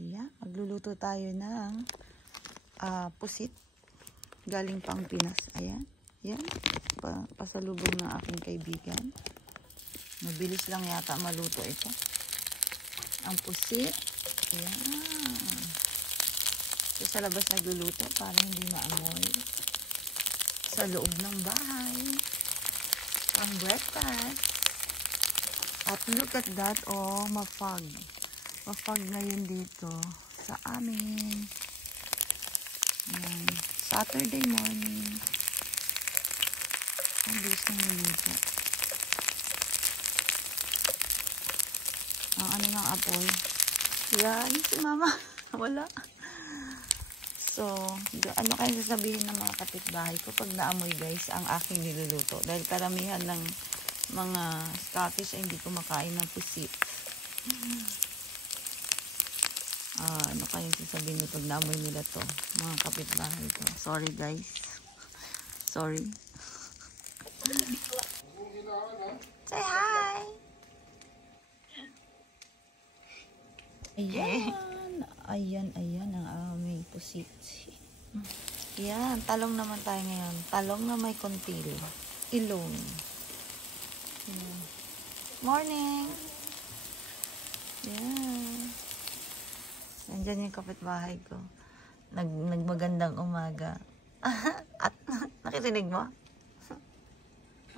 Yeah, magluluto tayo ng pusit galing pang Pinas. Ayan. Yan. Pasalubong ng aking kaibigan. Mabilis lang yata maluto ito. Ang pusit. Ayan. So, sa labas nagluluto para hindi maamoy. Sa loob ng bahay. Pang breakfast. At look at that. Oh, mafog. Mafog ngayon dito sa amin. Ayan. Saturday morning. Ang bilis ng minuto. Ang ano ng apoy. Yan, si mama. Wala. So, ano kayo sasabihin ng mga kapitbahay ko pag naamoy guys ang aking niluluto? Dahil karamihan ng mga Scottish ay hindi kumakain ng pusit. Ano kayong sasabihin nyo pag naamoy nila to? Mga kapitbahay ko. Sorry guys. Sorry. Say hi! Ayan. Ayan ang aming pusit. Yan. Talong naman tayo ngayon. Talong na may kontil. Ilong. Ayan. Morning! Yan. Nandyan yung kapitbahay ko. Nagmagandang umaga. At nakikinig mo?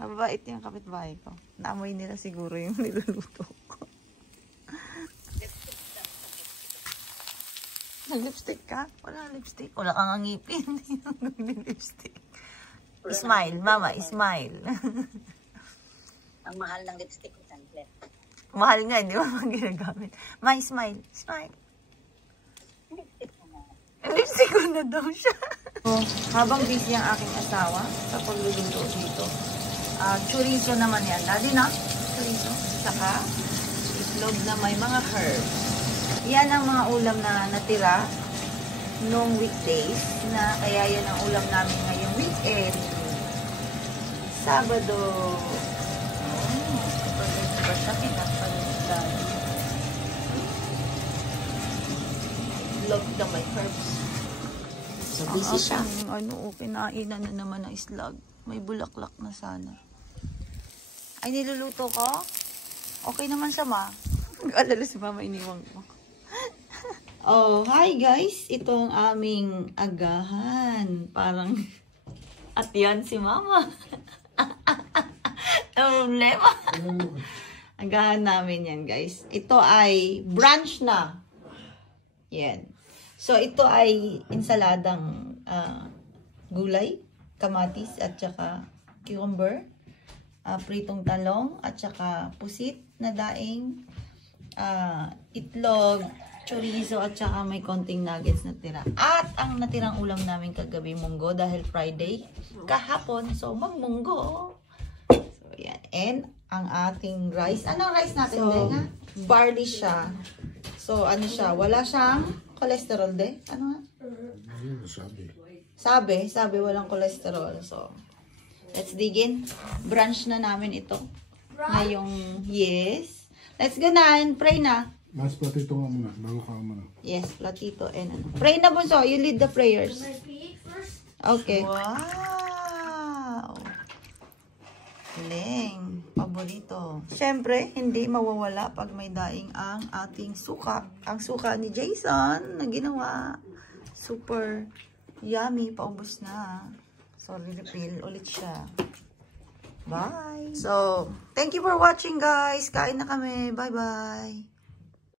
Mababait yung kapitbahay ko. Naamoy nila siguro yung niluluto ko. Nag-lipstick ka? Wala lipstick. Wala kang ngipin. Lipstick. Smile, mama. Smile. Ang mahal ng lipstick ko, Sanflet. Mahal nga, hindi mo naman ginagamit. Ma, smile. Smile. Lipstick ko na daw siya. Habang busy ang aking asawa sa pagluluto dito, chorizo naman yan. Daddy na? Chorizo. Saka, itlog na may mga herbs. Yan ang mga ulam na natira noong weekdays na kaya yan ang ulam namin ngayong weekend. Sabado. Ba siya pinapalitan? Itlog na may herbs. So, busy siya. Kinainan na naman ng islag. May bulaklak na sana. Ay, niluluto ko? Okay naman siya, ma. Alala si mama, iniwang ko. Oh, hi guys. Ito ang aming agahan. Parang, at yan si mama. Problema. Agahan namin yan, guys. Ito ay brunch na. Yan. So, ito ay insaladang gulay, kamatis, at saka cucumber, pritong talong, at saka pusit na daing, itlog, chorizo, at saka may konting nuggets na tira. At ang natirang ulam namin kagabi, munggo, dahil Friday, kahapon, so magmunggo. So, yan. And ang ating rice. Anong rice natin, Denga? Barley siya. So, ano siya? Wala siyang cholesterol, de? Ano nga? Sabi, walang cholesterol. So, let's dig in. Brunch na namin ito. Ngayong, yes. Let's go na and pray na. Mas platito nga muna, bago ka muna. Yes, platito and ano. Pray na, Bunso. You lead the prayers. Okay. Wow! Galing. Paborito. Siyempre, hindi mawawala pag may daing ang ating suka. Ang suka ni Jason na ginawa. Super yummy. Paubos na. So, refill ulit siya. Bye! So, thank you for watching guys. Kain na kami. Bye-bye!